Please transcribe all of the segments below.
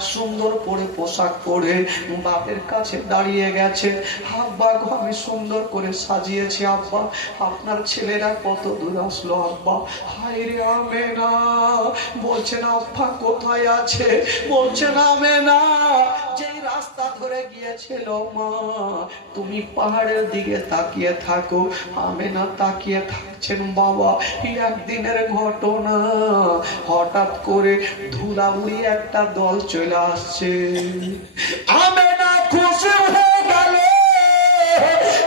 সুন্দর করে পোশাক পরে বাপের কাছে দাঁড়িয়ে গেছে। আব্বা গো, আমি সুন্দর করে সাজিয়েছি, আব্বা। আপনার ছেলেরা কত দূর আসলো, আব্বা? হাই রে আমেনা। বলছেন, আব্বা কোথায় আছে? বলছেন, আমেনা যেই রাস্তা ধরে গিয়েছিল মা। তুমি পাহাড়ের দিকে তাকিয়ে থাকো। আমেনা তাকিয়ে থাকছেন বাবা। একদিনের ঘটনা। হঠাৎ করে ধুলাউড়ি একটা দল চলে আসছে। খুশি হয়ে গেল।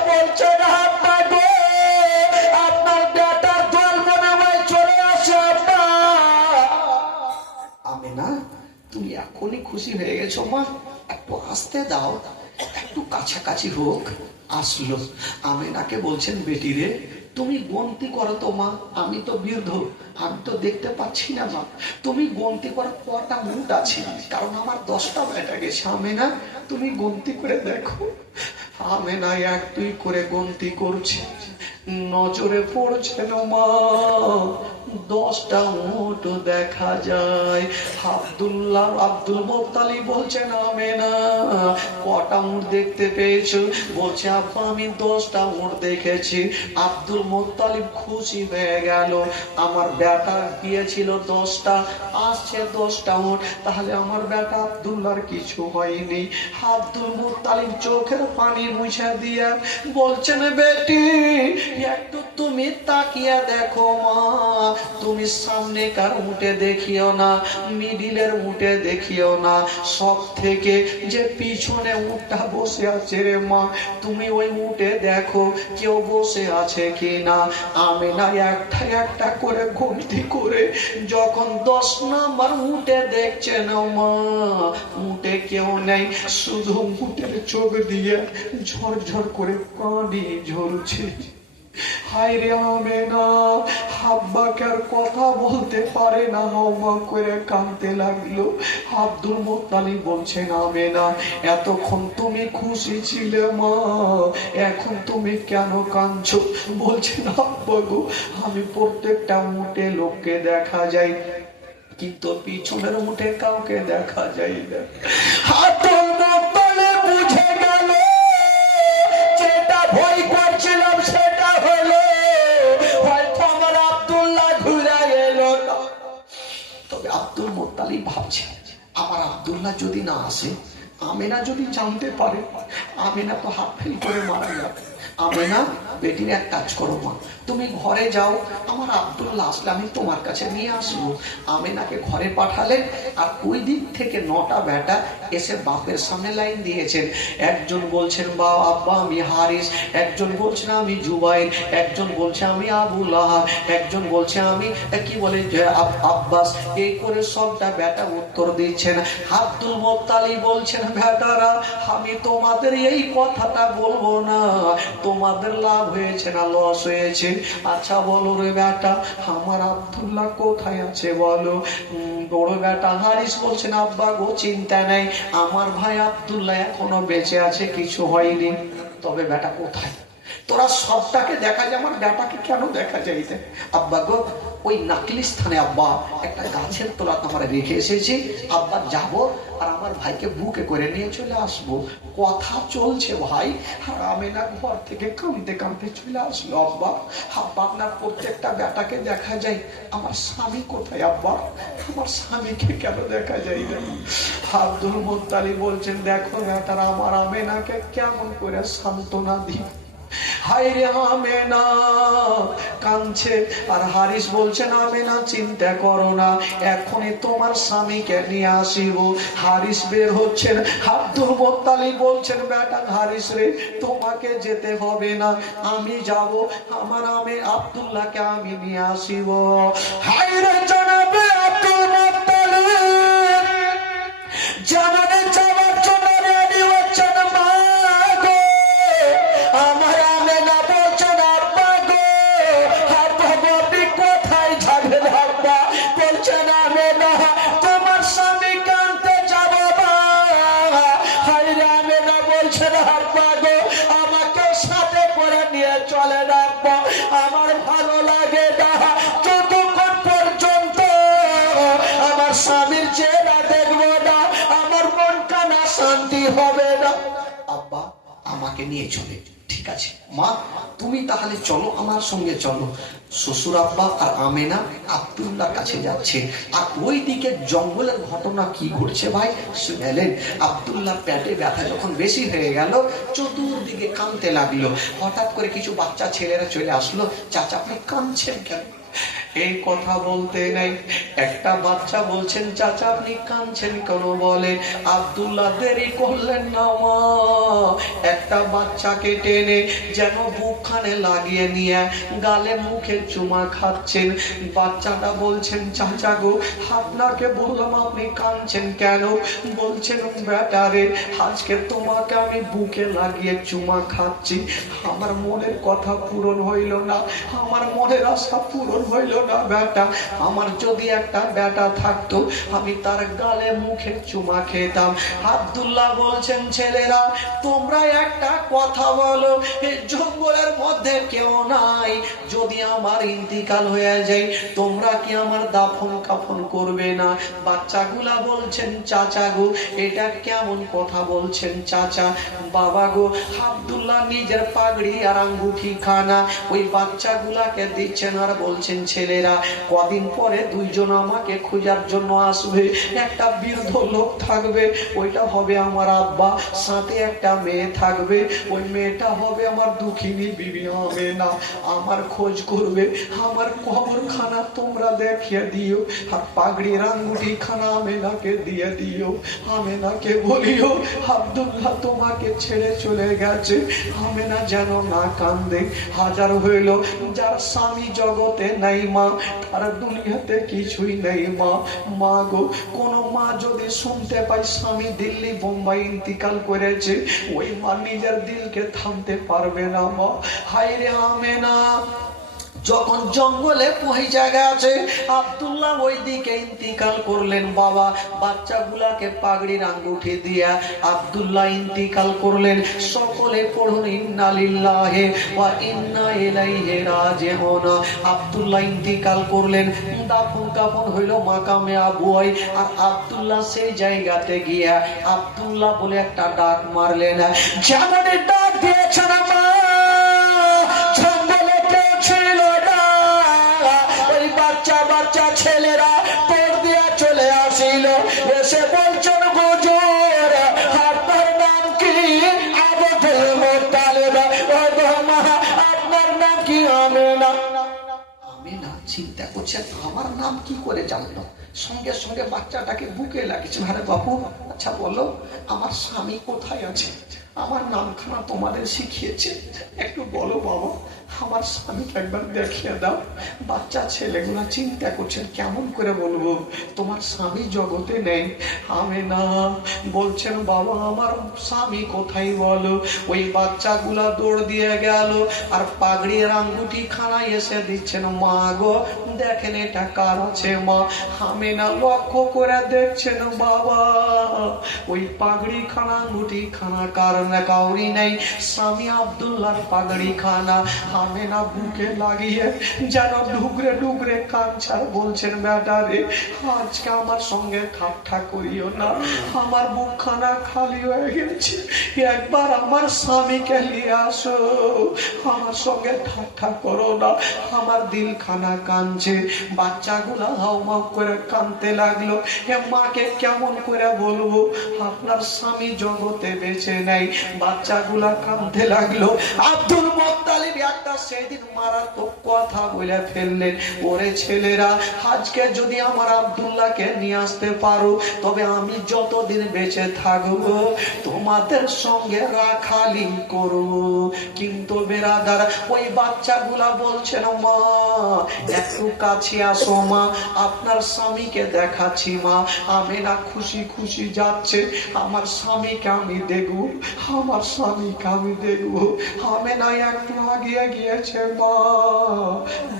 বলছে না মনে হয় আমেনা, তুমি এখনই খুশি হয়ে গেছো মা। আসতে দাও। একটু কাছাকাছি হোক। আসলো। আমেনাকে বলছেন, বেটি রে, তুমি গন্তি করো তো মা, আমি তো বৃদ্ধ, আমি তো দেখতে পাচ্ছি না মা। তুমি গন্তি করো কটা মুট আছে, কারণ আমার দশটা বেটা গেছে। আমেনা, তুমি গন্তি করে দেখো। আমেনা এক দুই করে গন্তি করছে। নজরে পড়ছে না মা। দশটা উট দেখা যায়। আব্দুল্লাহ আব্দুল মোত্তালি বলছেন আমেনা কটা উট দেখতে পেয়েছ? বলছে, আব্বা, আমি দশটা উট দেখেছি। আব্দুল মোত্তালিব খুশি হয়ে গেল। আমার বেটা গিয়েছিল দশটা, আসছে দশটা উট তাহলে আমার বেটা আব্দুল্লাহর কিছু হয়নি। আব্দুল মোত্তালিব চোখের পানি মুছে দিয়ে বলছেন, বেটি, একটু তুমি তাকিয়ে দেখো মা। তুমি সামনে কার উঠে দেখিও না, মিডিলের উঠে দেখিও না। সব থেকে যে পিছনে উঠটা বসে আছে রে মা, তুমি ওই উঠে দেখো কেউ বসে আছে কি না আমি না একটা একটা করে গন্তি করে যখন দশ নাম্বার উঠে দেখছেন মা, উঠে কেউ নেই, শুধু উঠের চোখ দিয়ে ঝরঝর করে পানি ঝরছে। আর কথা বলতে পারে না করে কাঁদতে লাগল। আব্দুল বলছেন, আমেনা, এতক্ষণ তুমি খুশি ছিলে মা, এখন তুমি কেন কাঁদছ? বলছেন, আব্বা গো, আমি প্রত্যেকটা মুটে লোককে দেখা যায় কিন্তু পিছনের মুঠে কাউকে দেখা যায় না। মোত্তালিব ভাবছে। আমার আব্দুল্লাহ যদি না আসে, আমেনা যদি জানতে পারে, আমেনা তো হাফ ফেল করে মারা যাবে আমেনা বেটির এক কাজ করো মা। তুমি ঘরে যাও। আমার আব্দুল্লাহ আসলে আমি তোমার কাছে নিয়ে আসব। আমেনাকে ঘরে পাঠালেন আর ওই দিক থেকে নটা বেটা এসে বাপের সামনে লাইন দিয়েছেন। একজন বলছেন বা আব্বা, আমি হারিস। একজন বলছেন, আমি জুবাইর। একজন বলছে, আমি আবুল্লাহ একজন বলছে, আমি কি বলে আব্বাস? এই করে সবটা বেটা উত্তর দিচ্ছেন। আব্দুল মোত্তালি বলছেন, বেটারা, আমি তোমাদের এই কথাটা বলব না। তোমাদের লাভ হয়েছে না লস হয়েছে? আচ্ছা বলো রে বেটা, আমার আব্দুল্লাহ কোথায় আছে বলো? বড় বেটা হারিস বলছেন, আব্বা গো, চিন্তা নেই, আমার ভাই আব্দুল্লাহ এখনও বেঁচে আছে, কিছু হয়নি। তবে বেটা কোথায়? তোরা সবটাকে দেখা যায়, আমার বেটাকে কেন দেখা যাইতে আব্বা গো, ওই নাকলি স্থানে আব্বা, একটা গাছের তলাতে আমরা রেখে এসেছি। আব্বা, যাব আর আমার ভাইকে বুকে করে নিয়ে চলে আসব। কথা চলছে ভাই, আর আমি ঘর থেকে কামতে কাঁদতে চলে আসলো, আব্বা। আব্বা, আপনার প্রত্যেকটা বেটাকে দেখা যায়। আমার স্বামী কোথায়, আব্বা? আমার স্বামীকে কেন দেখা যায় আব্দুল মোত্তালি বলছেন, দেখো, বেটারা, আমার আমেনাকে কেমন করে সান্ত্বনা দিই। আমেনা, কাঁদছে। আর হারিস বলছেন আমেনা, চিন্তা করো না, এখনই তোমার নিয়ে আসিব। হারিস বের হচ্ছেন বলছেন, বেটা হারিস রে, তোমাকে যেতে হবে না, আমি যাব, আমার আমি আব্দুল্লাহকে আমি নিয়ে আসিব। হাইরে শান্তি হবে না। আব্বা, আমাকে নিয়ে চলে। ঠিক আছে। মা, তুমি তাহলে চলো আমার সঙ্গে চলো। শ্বশুর আব্বা আর আমেনা আব্দুল্লার কাছে যাচ্ছে। আর ওই দিকে জঙ্গলের ঘটনা কি ঘটছে ভাই, শুনেলেন? আব্দুল্লাহ প্যাটে ব্যথা যখন বেশি হয়ে গেল, চতুর্দিকে কাঁদতে লাগল। হঠাৎ করে কিছু বাচ্চা ছেলেরা চলে আসলো। চাচা আপনি কাঁদছেন কেন? এই কথা বলতে নেই? একটা বাচ্চা বলছেন, চাচা, আপনি কাঁদছেন কেন? বলে, আব্দুল্লাহ, দেরি করলেন না মা। একটা বাচ্চাকে টেনে যেন বুকখানে লাগিয়ে নিয়ে গালে মুখে চুমা খাচ্ছেন। বাচ্চাটা বলছেন, চাচা গো, আপনাকে বললাম আপনি কাঁদছেন কেন? বলছেন ব্যাটারে আজকে তোমাকে আমি বুকে লাগিয়ে চুমা খাচ্ছি। আমার মনের কথা পূরণ হইল না। আমার মনের আশা পূরণ হইল না, বেটা? আমার যদি একটা বেটা থাকতো, আমি তার গালে মুখে চুমা খেতাম। আব্দুল্লাহ বলছেন, ছেলেরা, তোমরা একটা কথা বলো এই জঙ্গলের মধ্যে কেউ নাই। যদি আমার ইন্তিকাল হয়ে যায়, তোমরা কি আমার দাফন কাফন করবে না? বাচ্চাগুলা বলছেন, চাচা গো, এটা কেমন কথা বলছেন, চাচা? বাবা গো, আব্দুল্লাহ নিজের পাগড়ি আর আঙ্গুঠি খানা। ওই বাচ্চাগুলাকে দিচ্ছেন আর বলছেন ছেলেরা, কদিন পরে দুইজন আমাকে খোঁজার জন্য আসবে। একটা বৃদ্ধ লোক থাকবে, ওইটা হবে আমার আব্বা, সাথে একটা মেয়ে থাকবে। ওই মেয়েটা হবে আমার দুঃখিনী বিবি হবে না আমার খোঁজ করবে, আমার কবরখানা তোমরা দেখিয়ে দিও, আর পাগড়ির আঙ্গুঠি খানা আমেনাকে দিয়ে দিও। আমেনাকে বলিও, আব্দুল্লাহ তোমাকে ছেড়ে চলে গেছে। আমেনা যেন না কান্দে। হাজার হইল, যার স্বামী জগতে নাই মা তার দুনিয়াতে কিছুই নেই, মা। মা গো কোন মা যদি শুনতে পায়, স্বামী দিল্লি, বোম্বাই ইন্তিকাল করেছে, ওই মা নিজের দিলকে থামতে পারবে না, মা। হাইরে আমেনা যখন জঙ্গলে পৌঁছে গেছে আব্দুল্লাহ ওই দিকে ইন্তিকাল করলেন, বাবা, বাচ্চাগুলাকে পাগড়ির আঙ্গুঠি দিয়া আব্দুল্লাহ ইন্তিকাল করলেন। সকলে পড়ুন ইন্না লিল্লাহে ওয়া ইন্না ইলাইহি রাজিউন। আব্দুল্লাহ ইন্তিকাল করলেন। দাফন কাফন হইল মাকামে আবুয়াই আর আব্দুল্লাহ সেই জায়গাতে গিয়া আব্দুল্লাহ বলে একটা ডাক মারলেন যেমন ডাক দিয়েছেন কেউ ছেলেরা চলে আসিল। এসে বলছেন আমার নাম কি করে জানলো? সঙ্গে সঙ্গে বাচ্চাটাকে বুকে লাগিয়েছেন আরে বাবু আচ্ছা বলো, আমার স্বামী কোথায় আছে? আমার নামখানা তোমাদের শিখিয়েছে। একটু বলো বাবা আমার স্বামীকে একবার দেখিয়ে দাও। বাচ্চা ছেলেগুলা চিন্তা করছেন, কেমন করে বলব? তোমার স্বামী জগতে নেই। আমি না। বলছেন, বাবা, আমার স্বামী কোথায় বলো? ওই বাচ্চাগুলা দৌড় দিয়ে গেল। আর পাগড়ির আঙ্গুটি খানায় এসে দিচ্ছেন, মা গো, দেখেন এটা কার আছে, মা। আমি না, লক্ষ্য করে দেখছেন, বাবা, ওই পাগড়ি খানা আঙ্গুটি খানা কারণ কাউরি নেই। স্বামী আব্দুল্লাহর পাগড়ি খানা না বুকে লাগিয়ে যেন ডুগরে ডুগরে কাঁচার বলছেন বেটারে আজকে আমার সঙ্গে ঠাট্টা করিও না। আমার বুকখানা খালি হয়ে গেছে। একবার আমার স্বামীকে নিয়ে আসো। আমার সঙ্গে ঠাট্টা করো না। আমার দিলখানা কাঁদছে। বাচ্চাগুলা হাউমাউ করে কাঁদতে লাগল। এ মাকে কেমন করে বলব? আপনার স্বামী জগতে বেঁচে নেই। বাচ্চাগুলা কাঁদতে লাগল। আব্দুল মোত্তালিব একটা সেদিন মারাত্মক কথা বলে ফেললেন। ওরে ছেলেরা, আজকে যদি আমার আব্দুল্লাহকে নিয়ে আসতে পারো, তবে আমি যতদিন বেঁচে থাকব, তোমাদের সঙ্গে রাখালি করো কিন্তু বেরাদার, ওই বাচ্চাগুলা বলছেন মা, একটু কাছে আসো মা, আপনার স্বামীকে দেখাচ্ছি মা। আমি না খুশি খুশি যাচ্ছে, আমার স্বামীকে আমি দেখব, আমার স্বামীকে আমি দেখব। আমি না একটু আগিয়ে গিয়েছে মা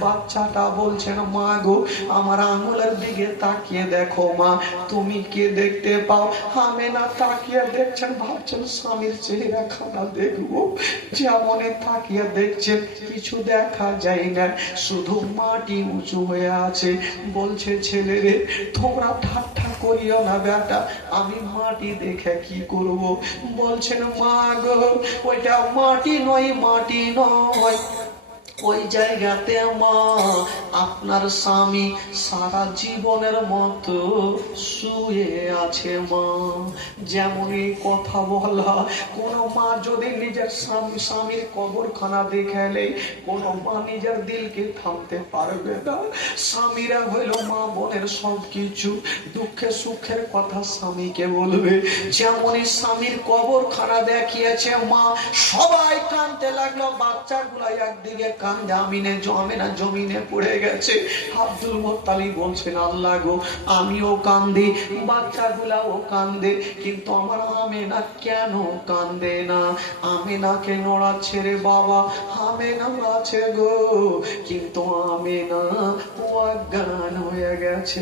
বাচ্চাটা বলছেন মা গো, আমার আঙুলের দিকে তাকিয়ে দেখো, মা। তুমি কে দেখতে পাও? আমি না তাকিয়ে দেখছেন, ভাবছেন স্বামীর চেহারা খানা দেখব। যেমন তাকিয়ে দেখছেন, কিছু দেখা যায় না, শুধু মাটি উঁচু হয়ে আছে। বলছে ছেলেরে তোমরা ঠাট্টা করিও না বেটা, আমি মাটি দেখে কি করব? বলছেন, মা গো, ওইটা মাটি নয় মাটি নয়। ওই জায়গাতে মা আপনার স্বামী সারা জীবনের মতো শুয়ে আছে মা। যেমন এই কথা বলা, কোন মা যদি নিজের স্বামী, স্বামীর কবরখানা দেখালে কোন মা নিজের দিলকে থামতে পারবে না। স্বামীরা হইল মা বোনের সব কিছু দুঃখে সুখের কথা স্বামীকে বলবে। যেমনই স্বামীর কবরখানা দেখিয়েছে মা, সবাই কানতে লাগল, বাচ্চাগুলা একদিকে জামিনে জমিনা জমিনে পড়ে গেছে। আব্দুল মোত্তালি বলছেন, আল্লাহ গো, আমিও কান্দি, বাচ্চাগুলাও কান্দে, কিন্তু আমার আমেনা কেন কান্দে না? আমেনাকে নড়াচ্ছে রে বাবা, আমেনা আছে গো, কিন্তু আমেনা অজ্ঞান হয়ে গেছে।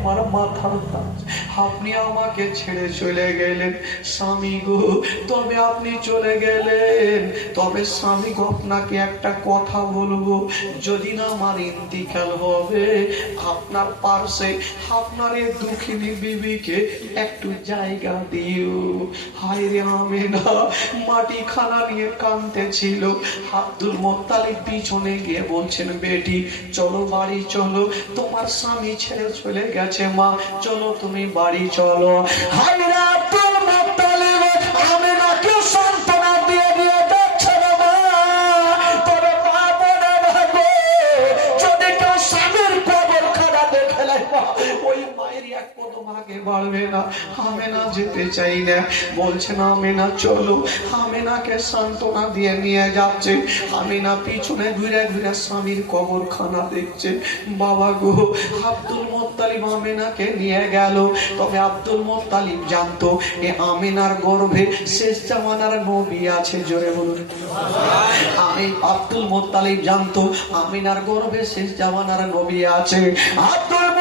আমার মাথার তাজ আপনি আমাকে ছেড়ে চলে গেলেন। স্বামী গো, তবে আপনি চলে গেলেন। তবে স্বামী গো, আপনাকে একটা কথা বলব। যদি না আমার ইন্তিকাল হবে, আপনার পার্শ্বে আপনার এই দুঃখিনী বিবিকে একটু জায়গা দিও। হায় রে আমি না মাটি খানা নিয়ে কানতে ছিল। আব্দুল মোত্তালিব পিছনে গিয়ে বলছেন, বেটি, চলো বাড়ি চলো। তোমার স্বামী ছেড়ে চলে গেছে, মা। চলো তুমি বাড়ি চলো। হায় আগে বাড়বে না। আমি না যেতে চাই না। বলছে, না, আমি না, চলো। আমি নাকে সান্ত্বনা দিয়ে নিয়ে যাচ্ছে। আমি না পিছনে ঘুরে ঘুরে স্বামীর কবর খানা দেখছে। বাবা গো, আব্দুল মোত্তালিব আমিনাকে নিয়ে গেল। তবে আব্দুল মোত্তালিব জানতো, এ আমিনার গর্ভে শেষ জামানার নবী আছে জোরে বলুন। আমি, আব্দুল মোত্তালিব জানতো, আমিনার গর্ভে শেষ জামানার নবী আছে। আব্দুল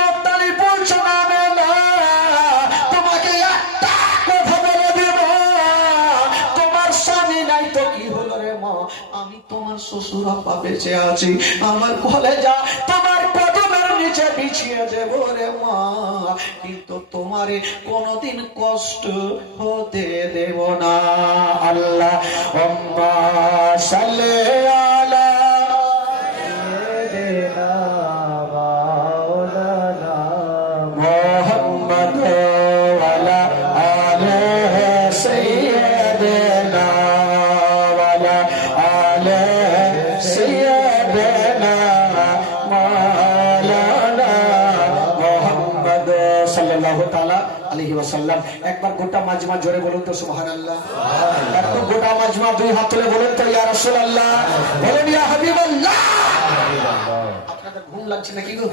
শ্বশুর আপা বেঁচে আছি আমার কলেজা, তোমার কদমের নিচে বিছিয়ে দেব রে মা। কিন্তু তোমারে কোনদিন কষ্ট হতে দেব না। আল্লাহ অম্বা সালে সাল্লাল্লাহু তাআলা আলাইহি ওয়াসাল্লাম। একবার গোটা মাজমা জোরে বলুন তো সুবহানাল্লাহ। একবার গোটা মাজমা দুই হাত তুলে বলুন তো ইয়া রাসূলুল্লাহ। বলুন ইয়া হাবিবাল্লাহ। আপনাদের ঘুম লাগছে নাকি গো?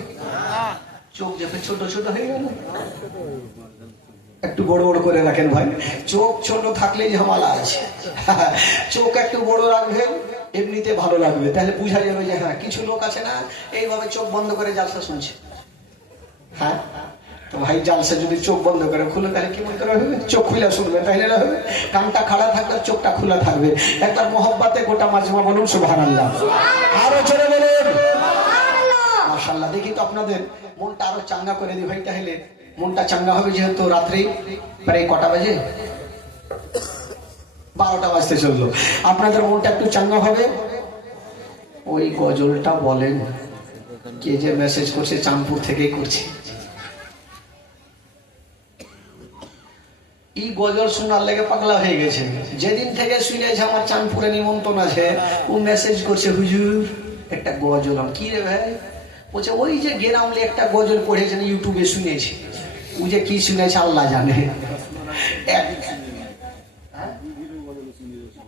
চোখ যাতে ছোট ছোট হয়ে গেল। একটু বড় বড় করে রাখেন ভাই। চোখ ছোট থাকলেই ঝামেলা আছে। চোখ একটু বড় রাখবেন এমনিতে ভালো লাগবে। তাহলে বুঝা যাবে যে হ্যাঁ কিছু লোক আছে না এইভাবে চোখ বন্ধ করে জালসা শুনছে। হ্যাঁ? তো ভাই জালসা যদি চোখ বন্ধ করে খুলে তাহলে কি মনে করে হবে? চোখ খুলে শুনবে তাইলে না হবে? কানটা খাড়া থাকবে চোখটা খোলা থাকবে। একবার মোহব্বতে গোটা মাজমা বলুন সুবহানাল্লাহ। আরও চলে বলুন। মাশাল্লাহ দেখি তো আপনাদের মনটা আরও চাঙ্গা করে দিই। ভাই তাহলে মনটা চাঙ্গা হবে যেহেতু রাত্রি প্রায় কটা বাজে? বারোটা বাজতে চলল। আপনাদের মনটা একটু চাঙ্গা হবে? ওই গজলটা বলেন কে যে মেসেজ করছে চাঁদপুর থেকেই করছে। এই গজল শোনার লেগে পাগলা হয়ে গেছে। যেদিন থেকে শুনেছে আমার চাঁদপুরে নিমন্ত্রণ আছে, ও মেসেজ করছে, হুজুর, একটা গজল আমি কি রে ভাই? বলছে, ওই যে গেরামলে একটা গজল পড়েছেন ইউটিউবে শুনেছি। ও যে কি শুনেছে আল্লাহ জানে। হ্যাঁ?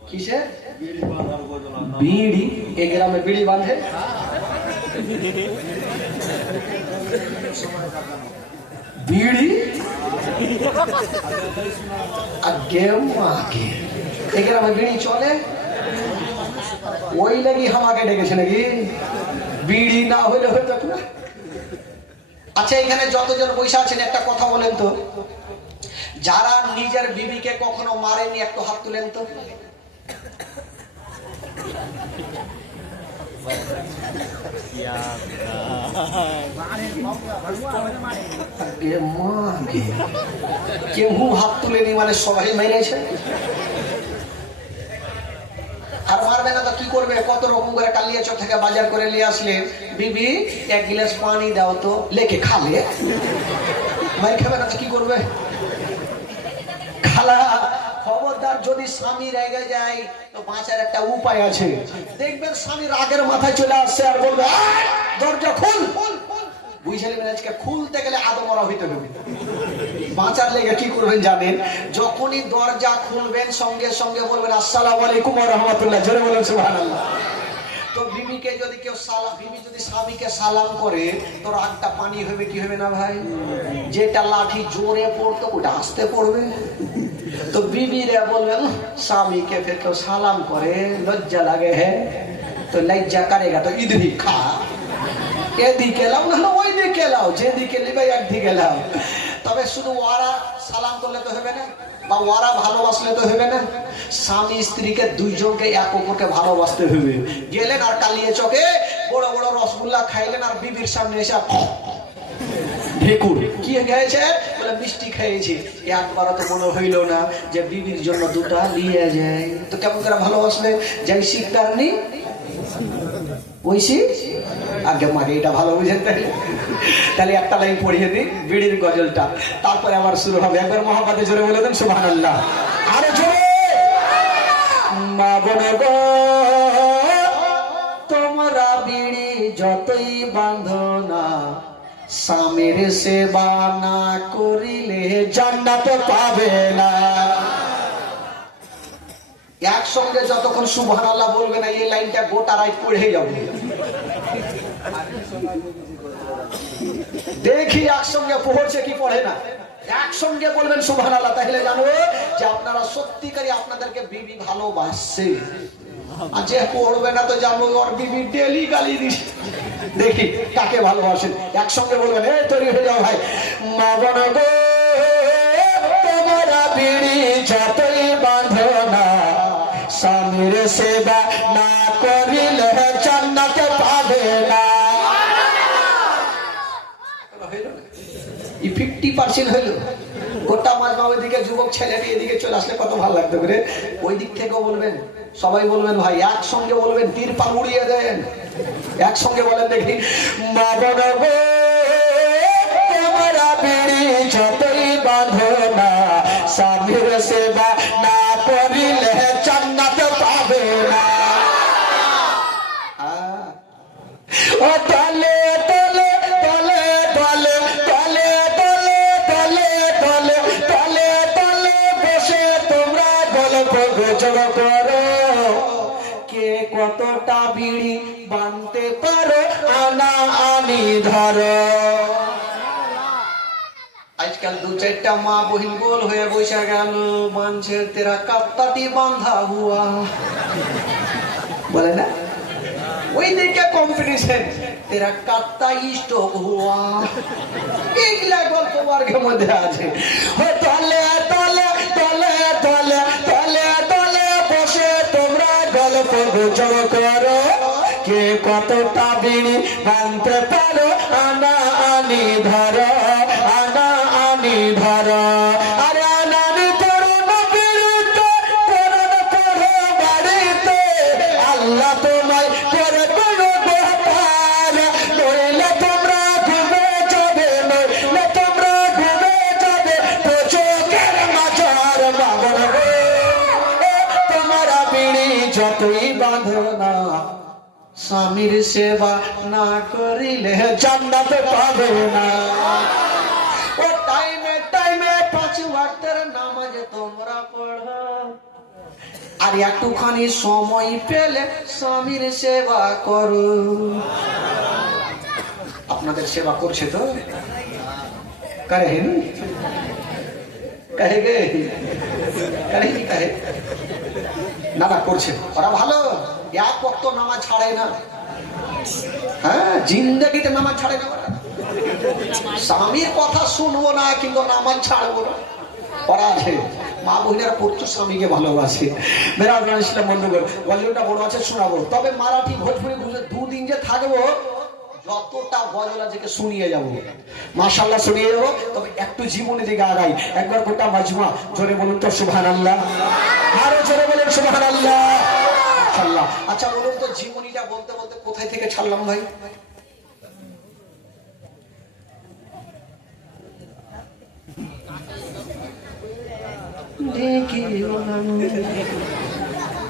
কিসে? বিড়ি। এ গ্রামে বিড়ি বাঁধে? বিড়ি আর আগে। মাকে এ গ্রামে বিড়ি চলে। ওই লাগি আমাকে ডেকেছে নাকি? বিড়ি না হইলে হইতো না আচ্ছা এখানে যতজন পয়সা আছেন, একটা কথা বলেন তো। যারা নিজের বিবিকে কখনো মারেনি, একটু হাত তুলেন তো। কেউ হাত তুলেনি মানে সবাই মেরেছে আর মারবে না তো কি করবে? কত রকম করে কালিয়া চক থেকে বাজার করে নিয়ে আসলে, বিবি, এক গিলাস পানি দাও তো লেকে খালে। মার খাবে না তো কি করবে? খবরদার যদি স্বামী রেগে যায়, তো বাঁচার একটা উপায় আছে। দেখবেন স্বামী রাগের মাথায় চলে আসছে আর বলবে দরজা খুল। বুঝে নেবেন আজকে খুলতে গেলে আদো মরা হইতে হবে। বাঁচার লেগে কি করবেন জানেন? যখনই দরজা খুলবেন, সঙ্গে সঙ্গে বলবেন, আসসালামু আলাইকুম রাহমাতুল্লাহ। জোরে বলুন, সুবহানাল্লাহ। তো বিবিকে যদি কেউ সালাম বিবি যদি স্বামীকে সালাম করে, তো রাগটা পানি হবে কি হবে না ভাই? যেটা লাঠি জোরে পড়তো, ওটা আসতে পড়বে। তো বিবিরা বলবেন স্বামীকে ফের কেউ সালাম করে, লজ্জা লাগে হ্যাঁ তো লজ্জা করেগা তো ঈদ भी খা। এদিকে লাও, না ওই দিকে লাও, যেদিকে নিবে একদিকে লাও। তবে শুধু ওরা সালাম করলে তো হবে না, বা ওরা ভালোবাসলে তো হবে না। স্বামী স্ত্রীকে দুইজনকে এক অপরকে ভালোবাসতে হবে। গেলেন আর কালিয়ে চকে, বড় বড় রসগোল্লা খাইলেন আর বিবির সামনে এসে কি খেয়েছে বলে মিষ্টি খেয়েছি। একবারও তো মনে হইল না যে বিবির জন্য দুটা নিয়ে যায় তো কেমন করে ভালোবাসলে? যাই শিখতার নি? তাহলে একটা লাইন পড়িয়ে দিই, বিড়ির গজলটা। তারপরে আবার শুরু হবে। একবার মহাপাতে জোরে বলে দেন সুবাহ তোমরা বিড়ি যতই বাঁধো না স্বামীর সেবা না করিলে জান্নাত পাবে না। একসঙ্গে যতক্ষণ সুবহান আল্লাহ বলবে না, এই লাইনটা গোটা রাইট পড়ে যাবে। দেখি একসঙ্গে পড়ছে কি পড়ে না। একসঙ্গে বলবেন সুবহান আল্লাহ তাহলে জানবে যে আপনারা সত্যিকারই আপনাদেরকে বিবি ভালোবাসছে আর পড়বে না তো জানব ওর বিবি ডেলি গালি দিচ্ছে। দেখি কাকে ভালোবাসেন। একসঙ্গে বলবেন, এই তৈরি হয়ে যাও ভাই। মা গো যতই বাঁধো না, স্বামীর সেবা না করিলে জান্নাতে পাবে না। ফিফটি পার্সেন্ট হইল গোটা মাঝ মামের দিকে যুবক ছেলেটি এদিকে চলে আসলে কত ভালো লাগতো করে। ওই দিক থেকেও বলবেন, সবাই বলবেন, ভাই, একসঙ্গে বলবেন, তীর পা উড়িয়ে দেন। একসঙ্গে বলেন দেখি যতই বাঁধো না, স্বামীর সেবা না করিলে গল্প করো। কে কতটা বিড়ি বানতে পারো, আনা আনি ধরো। আজকাল দু চারটা মা বহিন গোল হয়ে বসে গেল, মানছে তেরা কাপ্তাটি বাঁধা হুয়া। বলে না? ওই দিকে কম্পিটিশন তেরা কাত্তা স্টক হুয়া। এগুলা গল্প বর্গের মধ্যে আছে। ও গুজব করো। কে কতটা বিড়ি বানতে পারো? আনা আনি ধরো আনা আনি ধরো। স্বামীর সেবা না করিলে জান্নাত পাবে না। ও টাইমে টাইমে পাঁচ ওয়াক্তের নামাজ তোমরা পড়ো। আর একটুখানি সময় পেলে স্বামীর সেবা করো। আপনাদের সেবা করছে তো? গে কি না না, করছে। ওরা ভালো এক নামাজ ছাড়ে না। হ্যাঁ জিন্দগিতে নামাজ ছাড়ে না। স্বামীর কথা শুনব না, কিন্তু নামাজ ছাড়বো না। ওরা আছে, মা স্বামীকে ভালোবাসে। গজলটা বড় আছে, শোনাবো। তবে ভোজপুরি দুদিন যে থাকব একটু জীবনে দিকে আগাই। একবার গোটা মাজমা, জোরে বলুন তো সুভান আল্লাহ আরও জোরে বলুন সুভান আচ্ছা বলুন তো জীবনীটা বলতে বলতে কোথায় থেকে ছাড়লাম ভাই?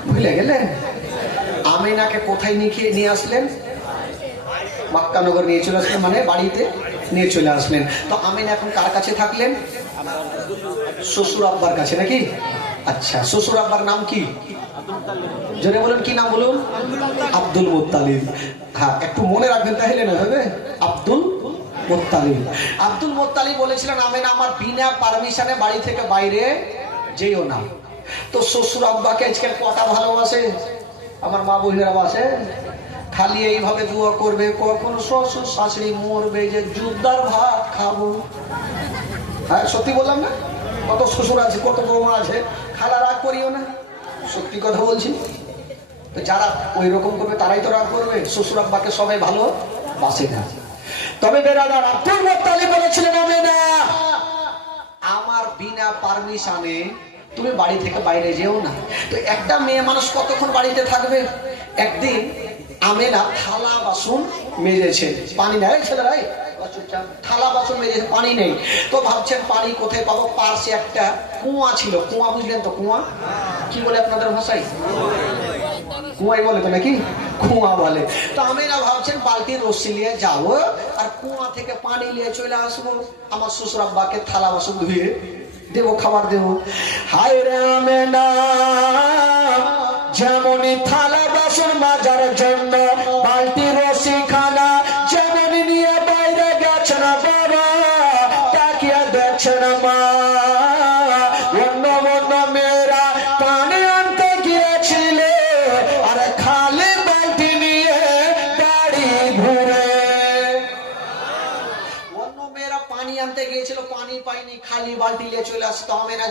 ভুলে গেলেন? আমিনাকে কোথায় নিয়ে নিয়ে আসলেন? মক্কানগর নিয়ে চলে আসলেন মানে বাড়িতে নিয়ে চলে আসলেন। তো আমিনা এখন কার কাছে থাকলেন? শ্বশুর আব্বার কাছে নাকি? আচ্ছা শ্বশুর আব্বার নাম কি? জোরে বলুন, কি নাম বলুন? আব্দুল মুত্তালিব। হ্যাঁ একটু মনে রাখবেন তাহলে না হবে? আব্দুল মোত্তালিব। আব্দুল মোত্তালিব বলেছিলেন, আমি না, আমার বিনা পারমিশনে বাড়ি থেকে বাইরে যেও না। তো শ্বশুর আব্বাকে আজকাল কটা ভালোবাসে? আমার মা বোনেরা বাসে। খালি এইভাবে দোয়া করবে, কখন শ্বশুর শাশুড়ি মরবে যে জুদ্দার ভাত খাব। হ্যাঁ সত্যি বললাম না? কত শ্বশুর আছে, কত বৌমা আছে, খালা রাগ করিও না। সত্যি কথা বলছি। তো যারা ওই রকম করবে, তারাই তো রাগ করবে। শ্বশুর আব্বাকে সবাই ভালো বাসে না। তবে বেরাদার, আব্দুল বলেছিলেন, আমি না। আমার বিনা পারমিশনে তুমি বাড়ি থেকে বাইরে যেও না। তো একটা মেয়ে মানুষ কতক্ষণ বাড়িতে থাকবে? একদিন আমেনা থালা বাসন মেজেছে। পানি নেই ছেলেরাই। থালা বাসন মেজেছে পানি নেই। তো ভাবছেন পানি কোথায় পাবো? পাশে একটা কুয়া ছিল। কুয়া বুঝলেন তো কুয়া? কি বলে আপনাদের ভাষায়? কুয়াই বলে তো নাকি? কুয়া বলে। তো আমি না ভাবছেন বালতির রশ্মি নিয়ে যাব আর কুয়া থেকে পানি নিয়ে চলে আসব। আমার শ্বশুর আব্বাকে থালা বাসন ধুয়ে দেবো, খাবার দেবো। হায় রে না যেমনই থালা বাসন মাজার জন্য নিয়ে চলে আসতো আমেনা